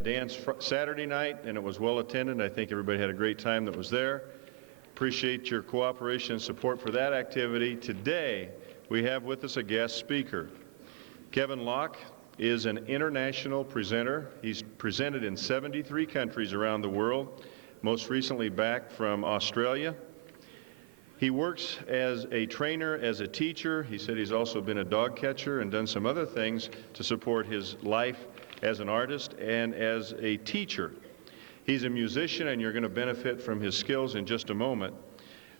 dance Saturday night, and it was well attended. I think everybody had a great time that was there. Appreciate your cooperation and support for that activity. Today, we have with us a guest speaker. Kevin Locke is an international presenter. He's presented in 73 countries around the world, most recently back from Australia. He works as a trainer, as a teacher. He said he's also been a dog catcher and done some other things to support his life as an artist and as a teacher. He's a musician, and you're going to benefit from his skills in just a moment.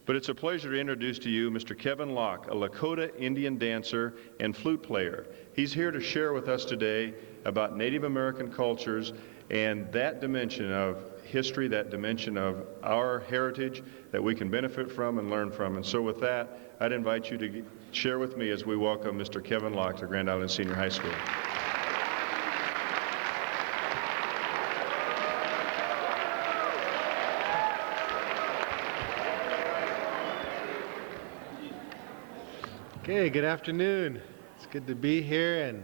But it's a pleasure to introduce to you Mr. Kevin Locke, a Lakota Indian dancer and flute player. He's here to share with us today about Native American cultures and that dimension of history, that dimension of our heritage that we can benefit from and learn from. And so with that, I'd invite you to share with me as we welcome Mr. Kevin Locke to Grand Island Senior High School. Okay, good afternoon. It's good to be here in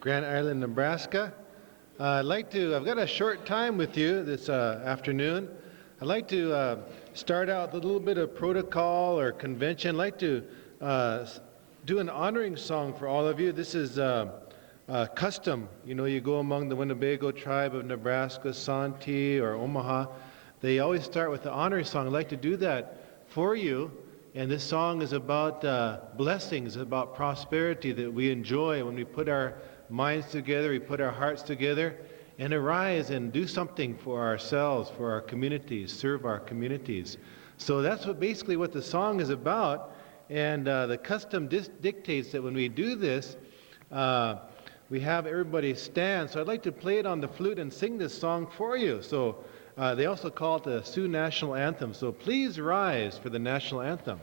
Grand Island, Nebraska. I've got a short time with you this afternoon. I'd like to start out with a little bit of protocol or convention. I'd like to do an honoring song for all of you. This is custom. You know, you go among the Winnebago tribe of Nebraska, Santee or Omaha. They always start with the honoring song. I'd like to do that for you. And this song is about blessings, about prosperity that we enjoy when we put our minds together, we put our hearts together, and arise and do something for ourselves, for our communities, serve our communities. So that's basically what the song is about. And the custom dictates that when we do this, we have everybody stand. So I'd like to play it on the flute and sing this song for you. So they also call it the Sioux National Anthem. So please rise for the national anthem.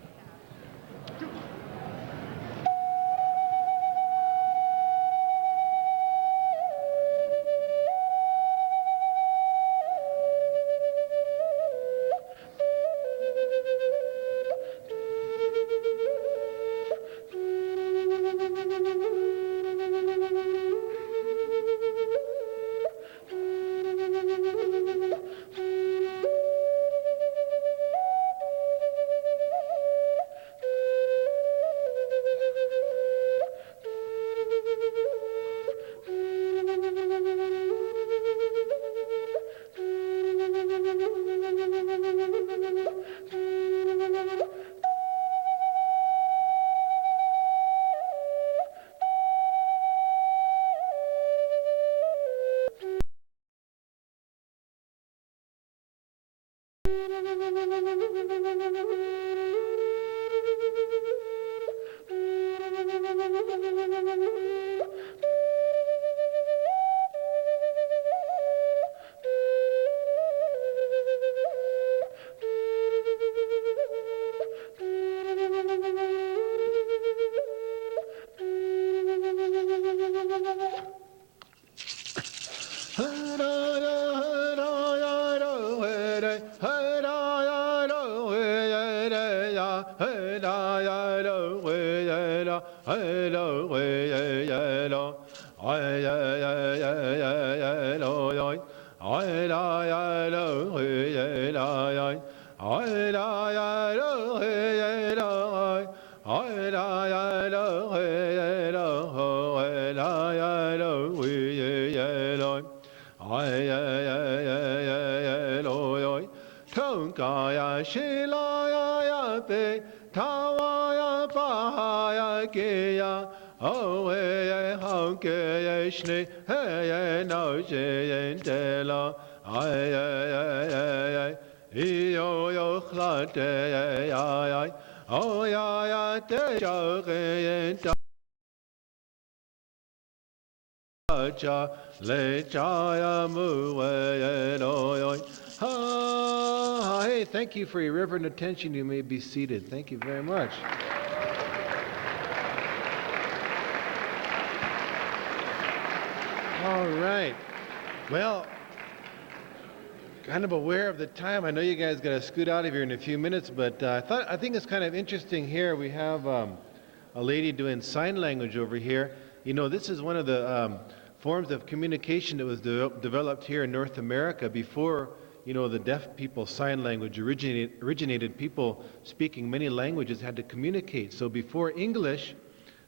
Hey, thank you for your reverent attention. You may be seated. Thank you very much. All right. Well, kind of aware of the time. I know you guys got to scoot out of here in a few minutes, but I think it's kind of interesting here. We have a lady doing sign language over here. You know, this is one of the forms of communication that was developed here in North America before, the deaf people sign language originated. People speaking many languages had to communicate. So before English,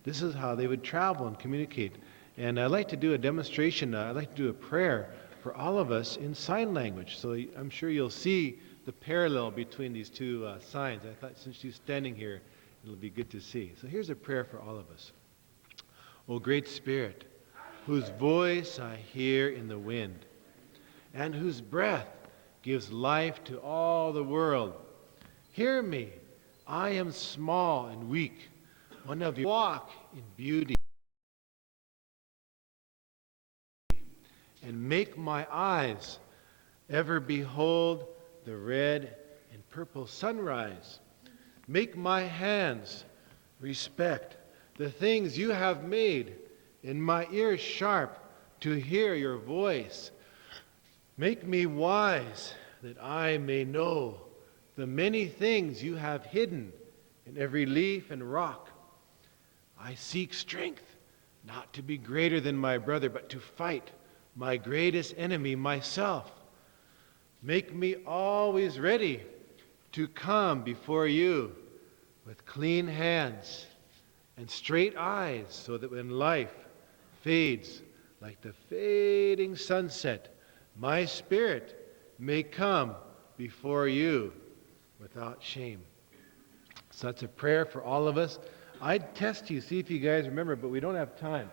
this is how they would travel and communicate. And I'd like to do a demonstration. I'd like to do a prayer for all of us in sign language. So I'm sure you'll see the parallel between these two signs. I thought since you're standing here, it'll be good to see. So here's a prayer for all of us. O great Spirit, whose voice I hear in the wind, and whose breath gives life to all the world, hear me. I am small and weak, one of you. Walk in beauty and make my eyes ever behold the red and purple sunrise. Make my hands respect the things you have made, and my ears sharp to hear your voice. Make me wise that I may know the many things you have hidden in every leaf and rock. I seek strength, not to be greater than my brother, but to fight my greatest enemy, myself. Make me always ready to come before you with clean hands and straight eyes, so that when life fades like the fading sunset, my spirit may come before you without shame. So that's a prayer for all of us. I'd test you, see if you guys remember, but we don't have time.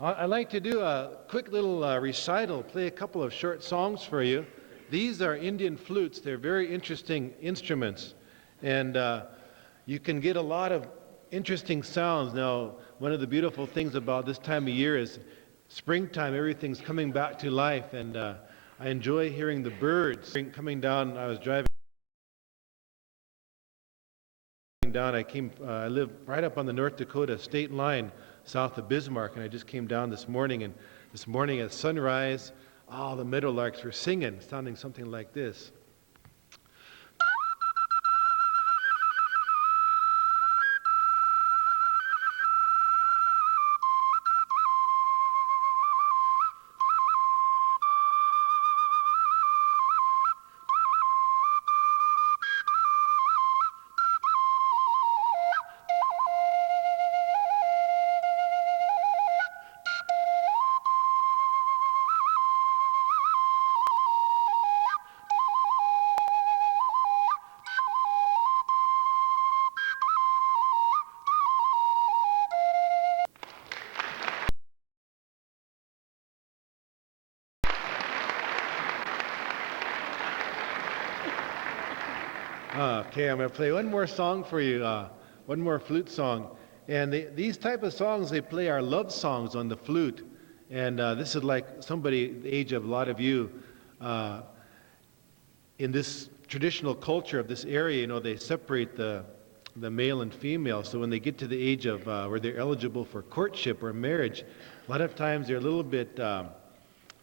I'd like to do a quick little recital, play a couple of short songs for you. These are Indian flutes. They're very interesting instruments, and you can get a lot of interesting sounds. Now, one of the beautiful things about this time of year is springtime. Everything's coming back to life, and I enjoy hearing the birds coming down. I was driving down. I live right up on the North Dakota state line south of Bismarck, and I just came down this morning, and this morning at sunrise, all the meadowlarks were singing, sounding something like this. Okay, I'm going to play one more song for you, one more flute song. And these type of songs they play are love songs on the flute. And this is like somebody the age of a lot of you in this traditional culture of this area, they separate the male and female. So when they get to the age of where they're eligible for courtship or marriage, a lot of times they're a little bit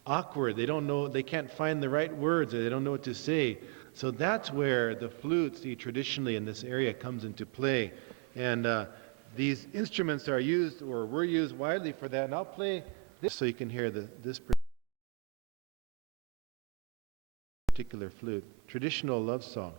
awkward. They don't know, they can't find the right words, or they don't know what to say. So that's where the flute, traditionally in this area, comes into play. And these instruments are used, or were used widely for that. And I'll play this so you can hear this particular flute. Traditional love song.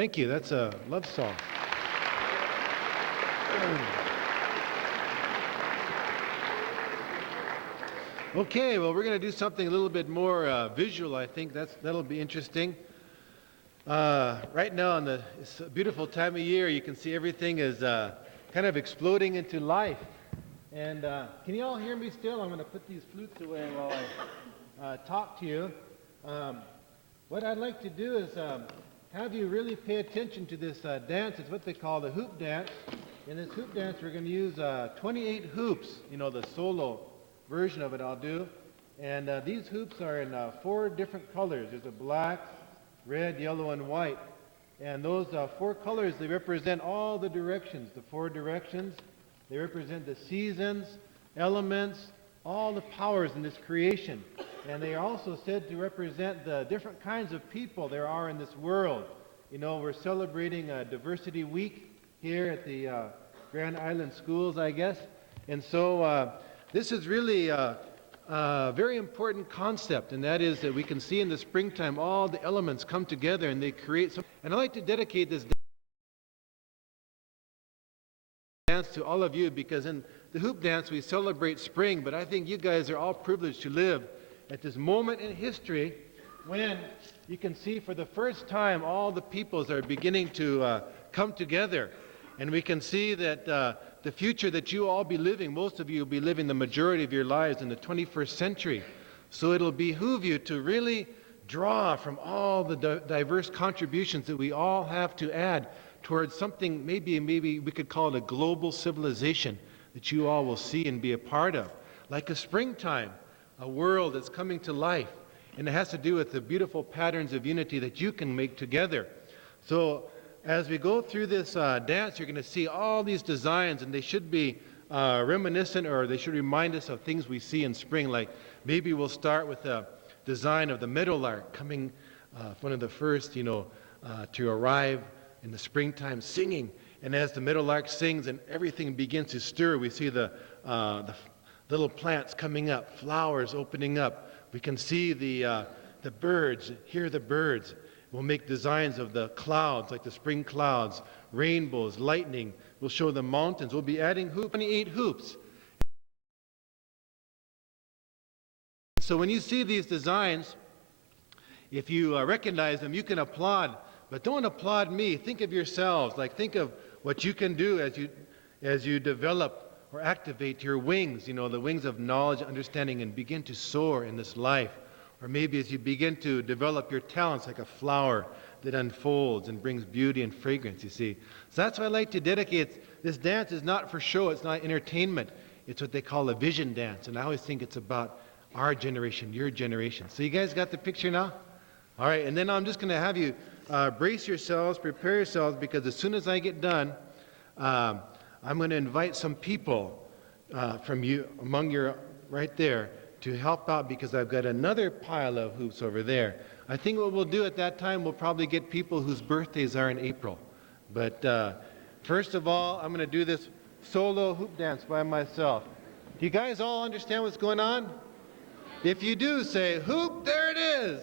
Thank you. That's a love song. Okay, well, we're going to do something a little bit more visual. I think that'll be interesting. Right now, it's a beautiful time of year. You can see everything is kind of exploding into life. And can you all hear me still? I'm going to put these flutes away while I talk to you. What I'd like to do is have you really pay attention to this dance. It's what they call the hoop dance. In this hoop dance, we're going to use 28 hoops. You know, the solo version of it I'll do. And these hoops are in 4 different colors. There's a black, red, yellow, and white. And those 4 colors, they represent all the directions, the 4 directions. They represent the seasons, elements, all the powers in this creation. And they are also said to represent the different kinds of people there are in this world. You know, we're celebrating Diversity Week here at the Grand Island Schools, I guess. And so this is really a very important concept, and that is that we can see in the springtime all the elements come together and they create something. And I'd like to dedicate this dance to all of you, because in the hoop dance we celebrate spring, but I think you guys are all privileged to live at this moment in history when you can see for the first time all the peoples are beginning to come together. And we can see that the future that you all be living, most of you will be living the majority of your lives in the 21st century. So it'll behoove you to really draw from all the diverse contributions that we all have to add towards something, maybe we could call it a global civilization that you all will see and be a part of. Like a springtime, a world that's coming to life. And it has to do with the beautiful patterns of unity that you can make together. So as we go through this dance, you're going to see all these designs, and they should be reminiscent, or they should remind us of things we see in spring. Like maybe we'll start with the design of the meadowlark coming, one of the first, to arrive in the springtime singing. And as the meadowlark sings and everything begins to stir, we see the little plants coming up, flowers opening up. We can see the birds, hear the birds. We'll make designs of the clouds, like the spring clouds, rainbows, lightning. We'll show the mountains. We'll be adding 28 hoops. So when you see these designs, if you recognize them, you can applaud. But don't applaud me. Think of yourselves. Like, think of what you can do as you develop or activate your wings, the wings of knowledge, understanding, and begin to soar in this life. Or maybe as you begin to develop your talents like a flower that unfolds and brings beauty and fragrance, you see. So that's why I like to dedicate. This dance is not for show. It's not entertainment. It's what they call a vision dance. And I always think it's about our generation, your generation. So you guys got the picture now? All right, and then I'm just going to have you brace yourselves, prepare yourselves, because as soon as I get done, I'm going to invite some people from you, among your, right there, to help out, because I've got another pile of hoops over there. I think what we'll do at that time, we'll probably get people whose birthdays are in April. But first of all, I'm going to do this solo hoop dance by myself. Do you guys all understand what's going on? If you do, say, hoop, there it is.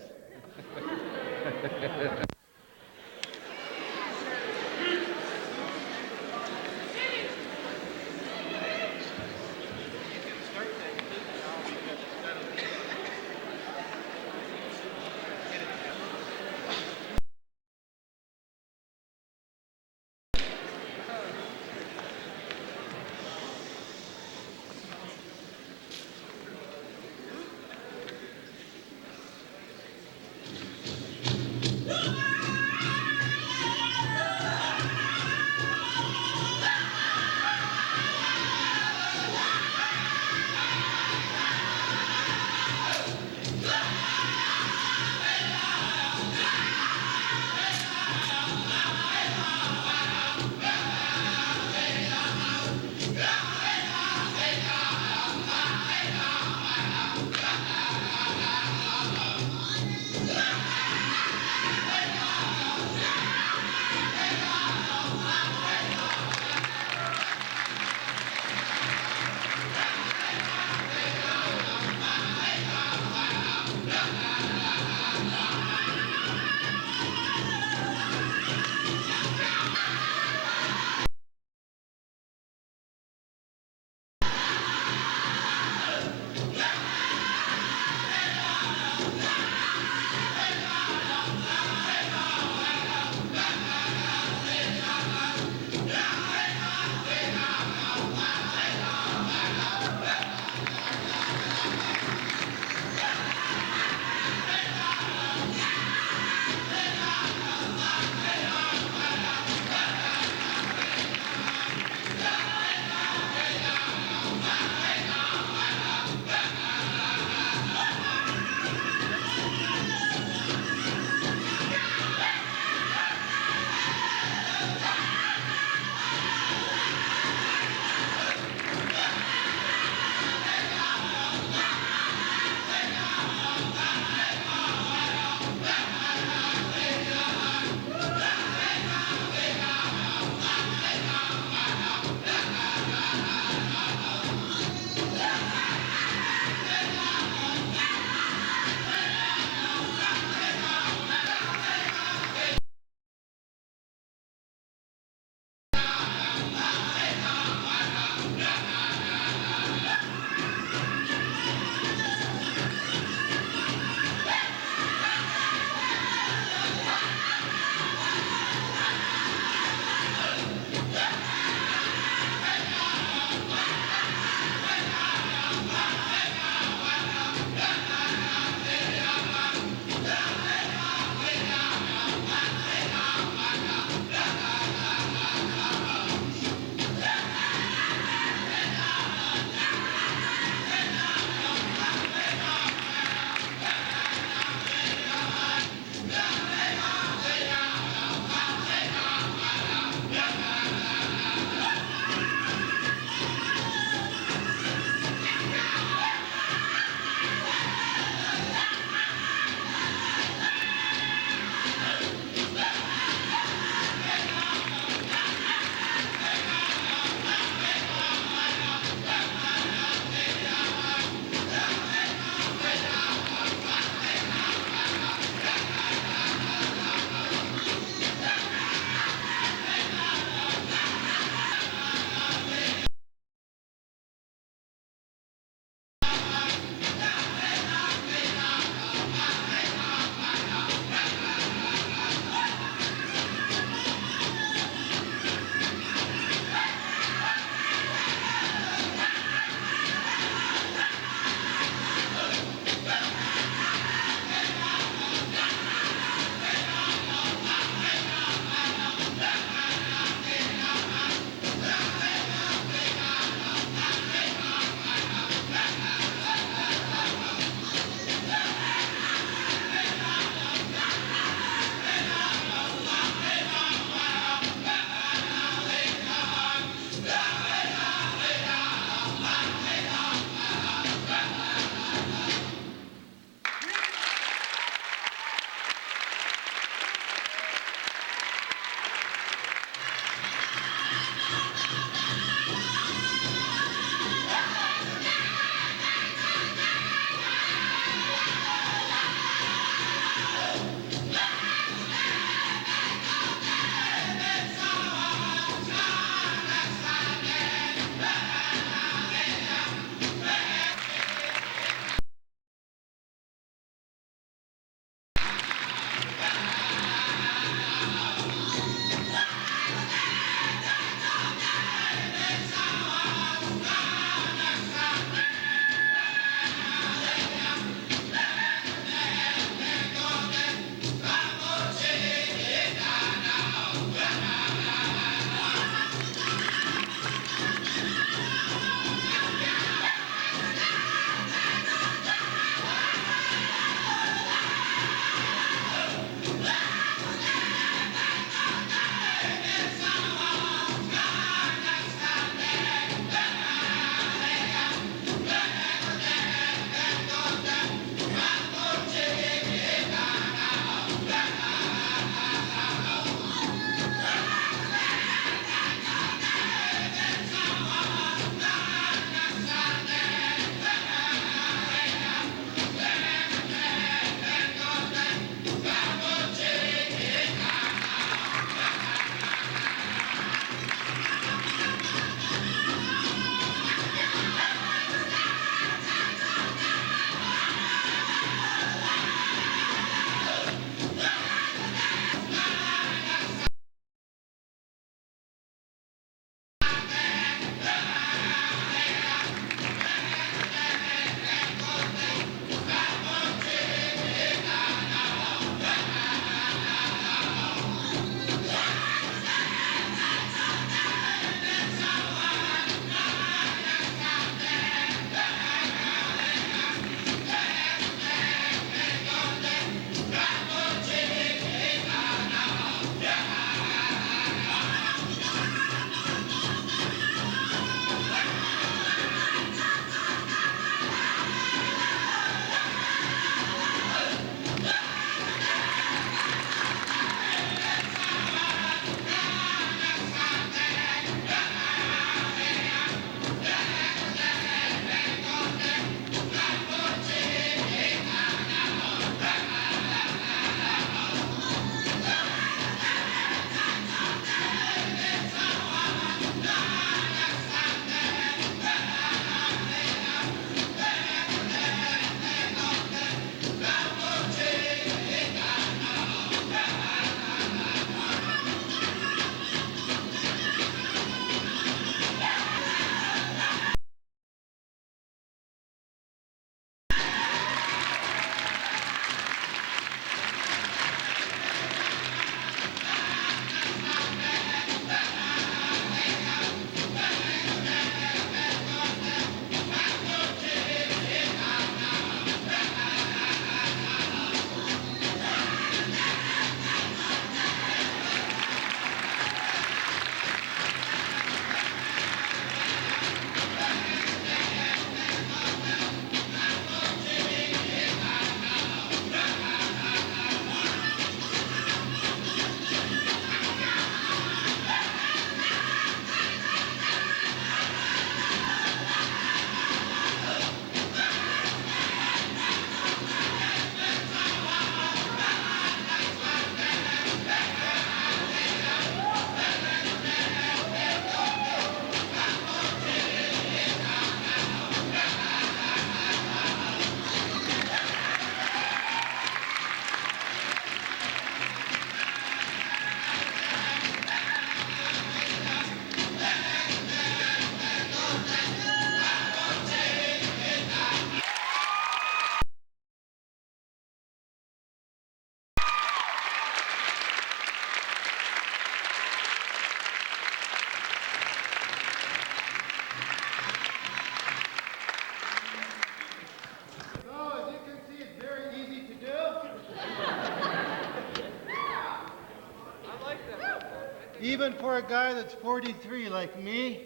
even for a guy that's 43 like me.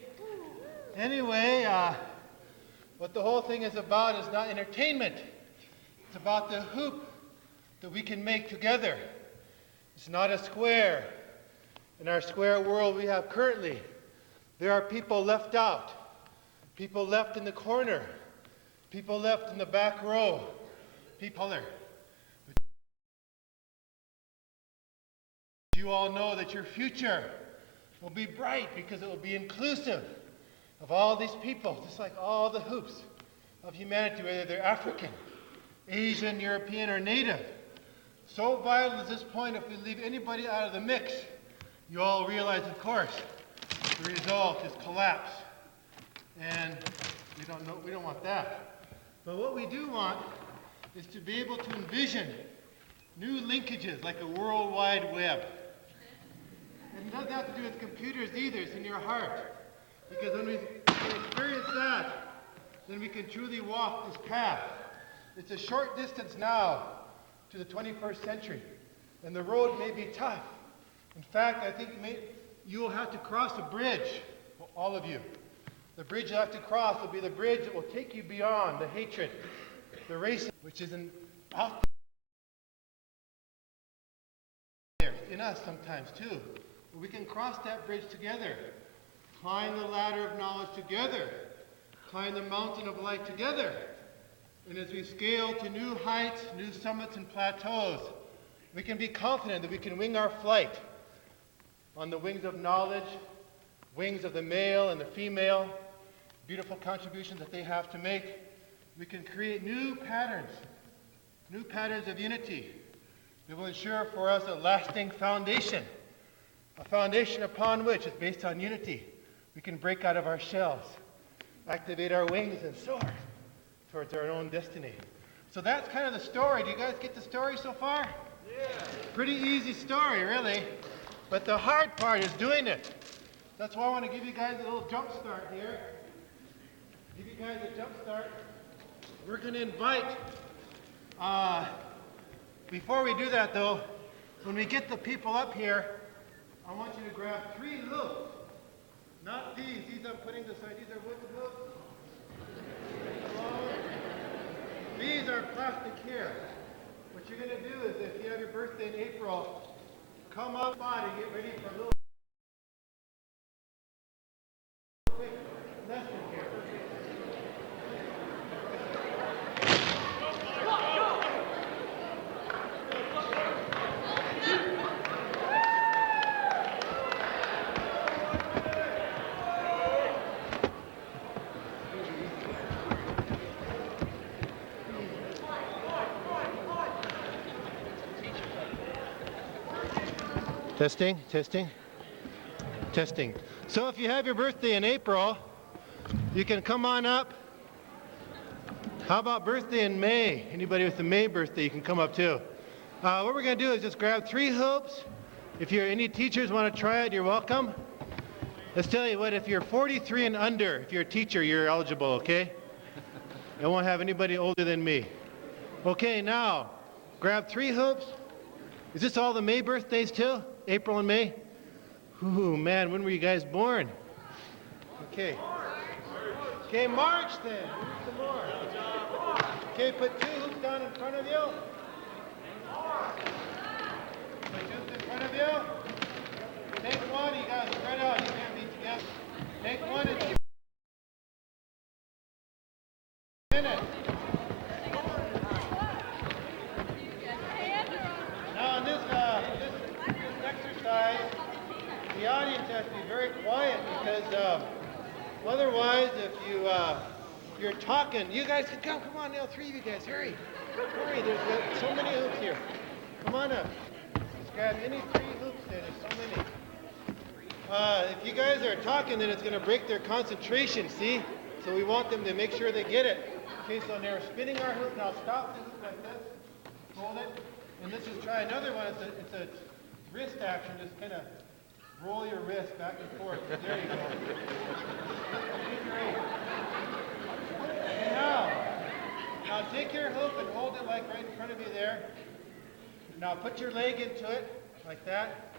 Anyway, what the whole thing is about is not entertainment. It's about the hoop that we can make together. It's not a square. In our square world we have currently, there are people left out, people left in the corner, people left in the back row, people there. You all know that your future will be bright because it will be inclusive of all these people, just like all the hoops of humanity, whether they're African, Asian, European, or Native. So vital is this point, if we leave anybody out of the mix, you all realize, of course, the result is collapse. And we don't want that. But what we do want is to be able to envision new linkages like a World Wide Web. And it doesn't have to do with computers either, it's in your heart. Because when we experience that, then we can truly walk this path. It's a short distance now to the 21st century, and the road may be tough. In fact, I think you will have to cross a bridge, all of you. The bridge you'll have to cross will be the bridge that will take you beyond the hatred, the racism, which is out there in us sometimes too. But we can cross that bridge together, climb the ladder of knowledge together, climb the mountain of light together. And as we scale to new heights, new summits and plateaus, we can be confident that we can wing our flight on the wings of knowledge, wings of the male and the female, beautiful contributions that they have to make. We can create new patterns of unity that will ensure for us a lasting foundation, a foundation upon which is based on unity. We can break out of our shells, activate our wings, and soar towards our own destiny. So that's kind of the story. Do you guys get the story so far? Yeah. Pretty easy story, really. But the hard part is doing it. That's why I want to give you guys a little jump start here. Give you guys a jump start. We're going to invite, before we do that though, when we get the people up here, I want you to grab 3 hoops. Not these. These I'm putting aside. These are wooden hoops. These are plastic here. What you're going to do is, if you have your birthday in April, come up and get ready for a little quick lesson here. Testing, testing, testing. So if you have your birthday in April, you can come on up. How about birthday in May? Anybody with a May birthday, you can come up too. What we're going to do is just grab 3 hoops. If any teachers want to try it, you're welcome. Let's tell you what, if you're 43 and under, if you're a teacher, you're eligible, okay? I won't have anybody older than me. Okay, now, grab 3 hoops. Is this all the May birthdays too? April and May? Ooh, man, when were you guys born? Okay. Okay, March then. We need some more. Okay, put 2 hoops down in front of you. Put 2 hoops in front of you. Take one, you guys spread out. You can't be together. Take one and keep in it. Now in this exercise, the audience has to be very quiet because otherwise, if you're talking, you guys can come on now, 3 of you guys, hurry, there's so many hoops here. Come on up. Just grab any 3 hoops there, there's so many. If you guys are talking, then it's going to break their concentration, see? So we want them to make sure they get it. Okay, so they're spinning our hoop. Now stop the hoop like this. Hold it. And let's just try another one. It's a wrist action. Just kind of roll your wrist back and forth. There you go. And now take your hoop and hold it like right in front of you there. Now put your leg into it like that.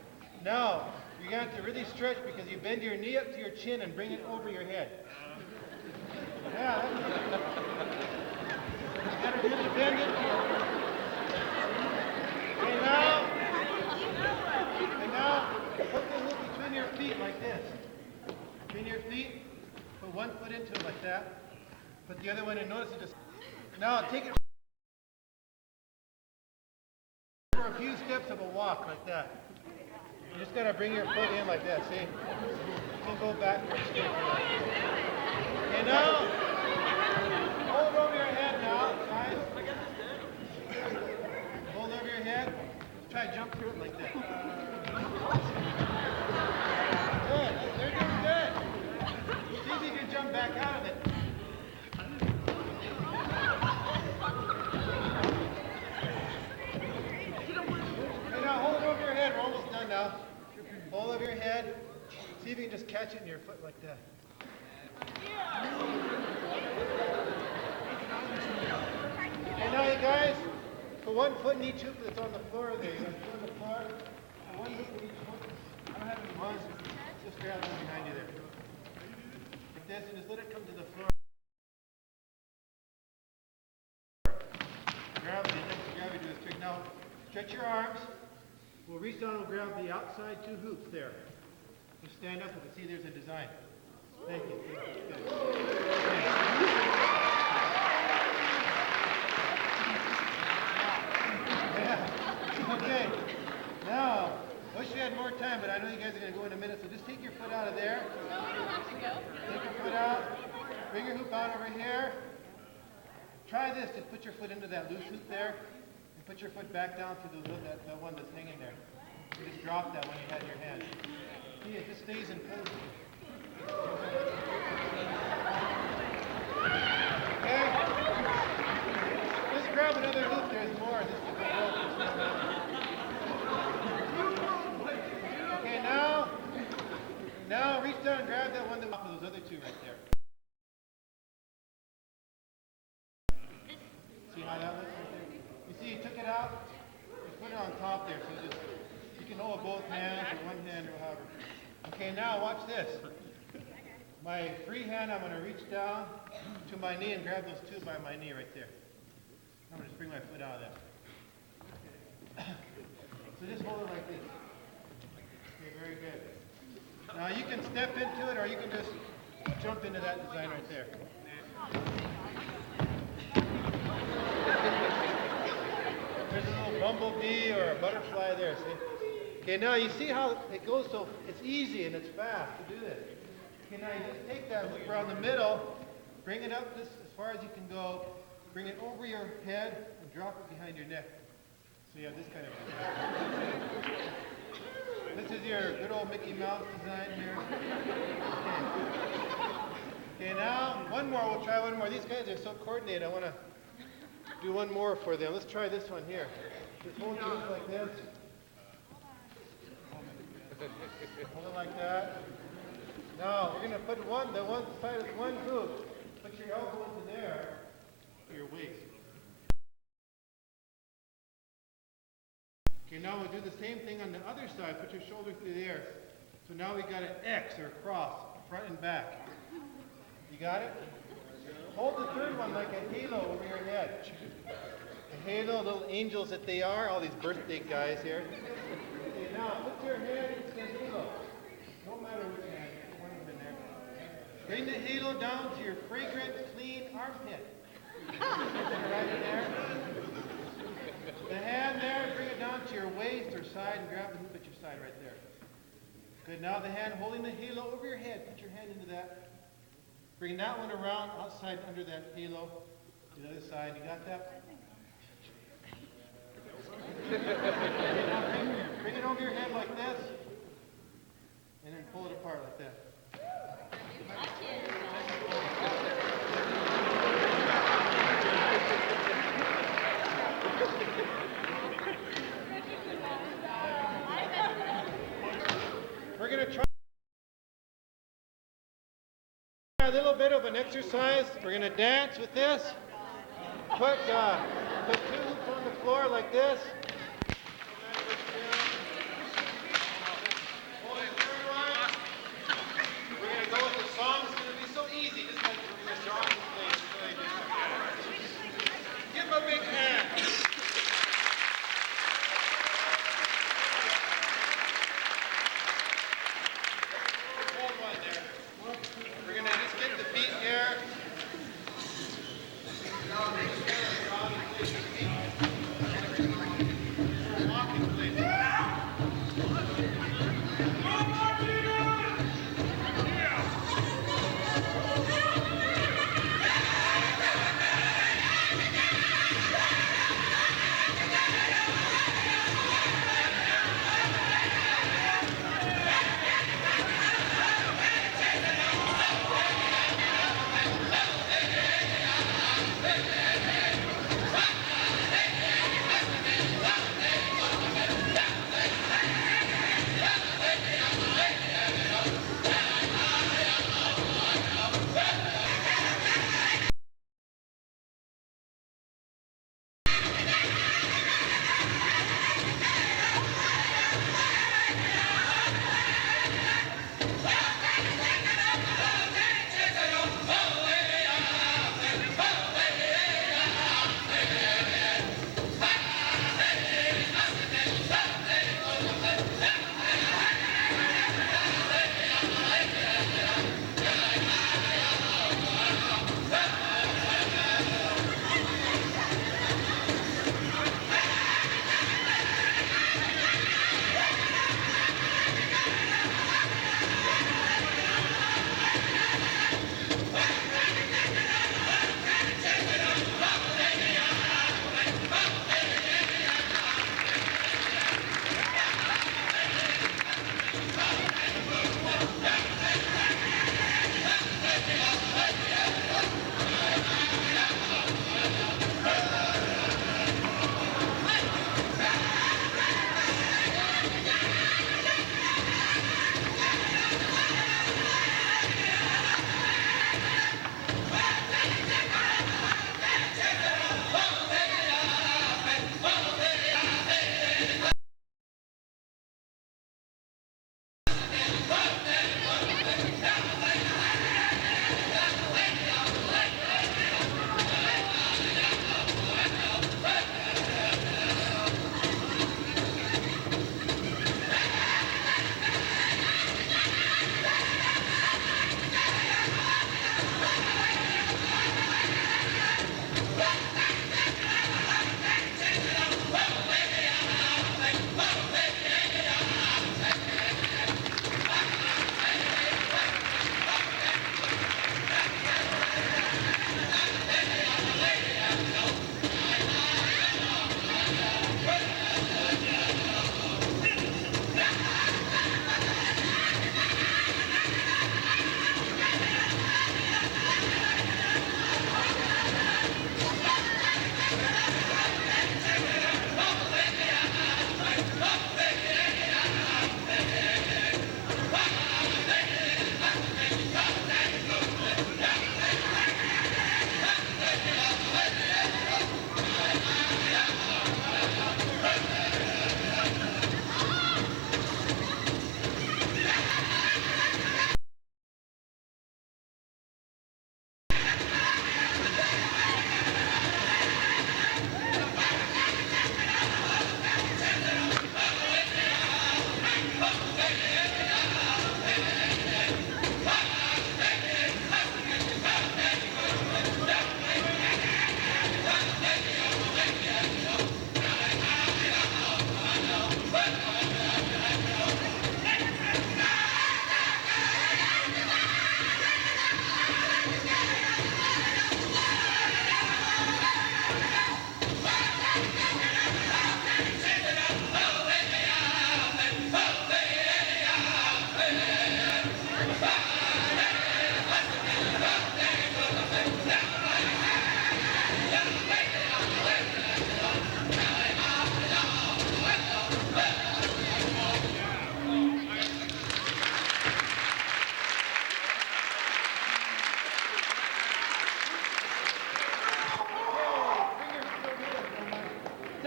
Now you're going to have to really stretch because you bend your knee up to your chin and bring it over your head. Yeah, you got to really bend it. Okay, now, put the hoop between your feet like this. Between your feet, put one foot into it like that. Put the other one in. Notice it just. Now take it for a few steps of a walk like that. You just got to bring your foot in like that, see? You can go backwards. Okay, now, hold over your head now, guys. Hold over your head. Try to jump through it like that. Good, they're doing good. See if you can jump back out of it. Okay, now hold it over your head. We're almost done now. Hold over your head. See if you can just catch it in your foot like that. Okay, now you guys, put one foot in each hoop that's on the floor there. You got to put on the floor. One hoop in each foot. I don't have any ones. Just grab one behind you there. Like this, and just let it come to the floor. Gravity, let gravity do this trick. Now, stretch your arms. We'll reach down and grab the outside two hoops there. Just stand up with it. See, there's a design. Thank you. Good. Okay. Now, wish you had more time, but I know you guys are going to go in a minute, so just take your foot out of there. No, we don't have to go. Take your foot out. Bring your hoop out over here. Try this. Just put your foot into that loose hoop there. And put your foot back down to that one that's hanging there. You just drop that when you had your hand. See, it just stays in place. Okay? Just grab another hoop. There's more. This is the rope. Okay, now reach down and grab that one that off of those other two right there. See how that looks right there? You see, you took it out, you put it on top there, so you can hold both hands or one hand or however. Okay, now watch this. My free hand, I'm going to reach down to my knee and grab those two by my knee right there. I'm going to just bring my foot out of that. So just hold it like this. Okay, very good. Now you can step into it or you can just jump into that design right there. There's a little bumblebee or a butterfly there, see? Okay, now you see how it goes, so it's easy and it's fast to do this. Okay, now you just take that hoop around the middle, bring it up just as far as you can go, bring it over your head, and drop it behind your neck. So you have this kind of This is your good old Mickey Mouse design here. Okay, now one more, we'll try one more. These guys are so coordinated, I want to do one more for them. Let's try this one here. Just hold your hoop like this. Hold it like that. Now, we're going to put the one side of one hoop. Put your elbow into there for your waist. Okay, now we'll do the same thing on the other side. Put your shoulder through there. So now we got an X or a cross, front and back. You got it? Hold the third one like a halo over your head. A halo, little angels that they are, all these birthday guys here. Okay, now put your hand into the halo. No matter which hand, put one of them in there. Bring the halo down to your fragrant, clean armpit. Right in there. The hand there, bring it down to your waist or side and grab the hoop at your side right there. Good, now the hand holding the halo over your head. Put your hand into that. Bring that one around outside under that halo to the other side. You got that? Okay, now bring it over your head like this. And then pull it apart like that. We're going to try a little bit of an exercise. We're going to dance with this. Put two hoops on the floor like this. Hold it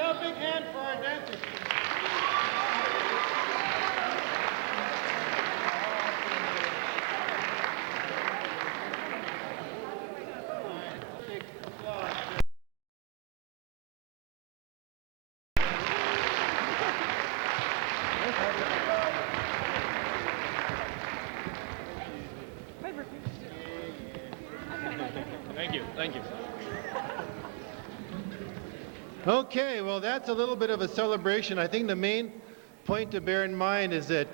helping hand for our dancers. Thank you. Okay, well, that's a little bit of a celebration. I think the main point to bear in mind is that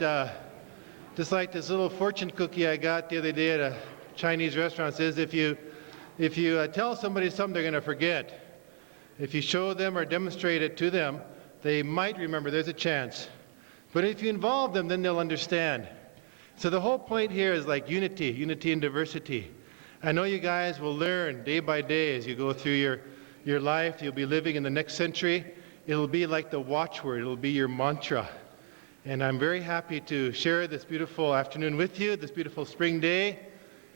just like this little fortune cookie I got the other day at a Chinese restaurant says, if you tell somebody something they're going to forget, if you show them or demonstrate it to them, they might remember. There's a chance. But if you involve them, then they'll understand. So the whole point here is like unity and diversity. I know you guys will learn day by day as you go through your life. You'll be living in the next century. It'll be like the watchword. It'll be your mantra. And I'm very happy to share this beautiful afternoon with you, this beautiful spring day,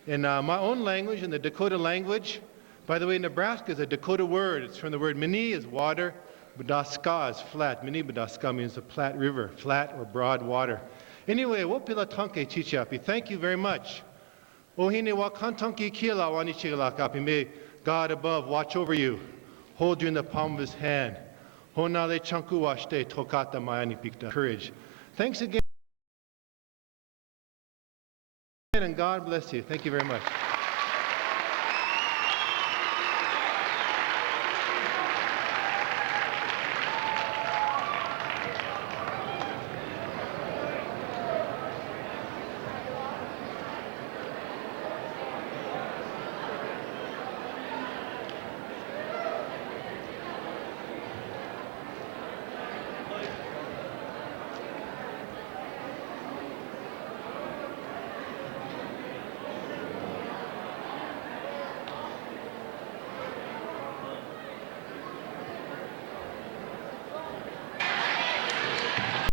in my own language, in the Dakota language. By the way, Nebraska is a Dakota word. It's from the word mini is water, Badaska is flat. Mini Badaska means a flat river, flat or broad water. Anyway, wopila tanke chichapi. Thank you very much. Ohine wa kantanki kila wa nichigala. May God above watch over you, hold you in the palm of his hand. Honale chanku washte tokata mayani pikta. Courage. Thanks again, and God bless you. Thank you very much.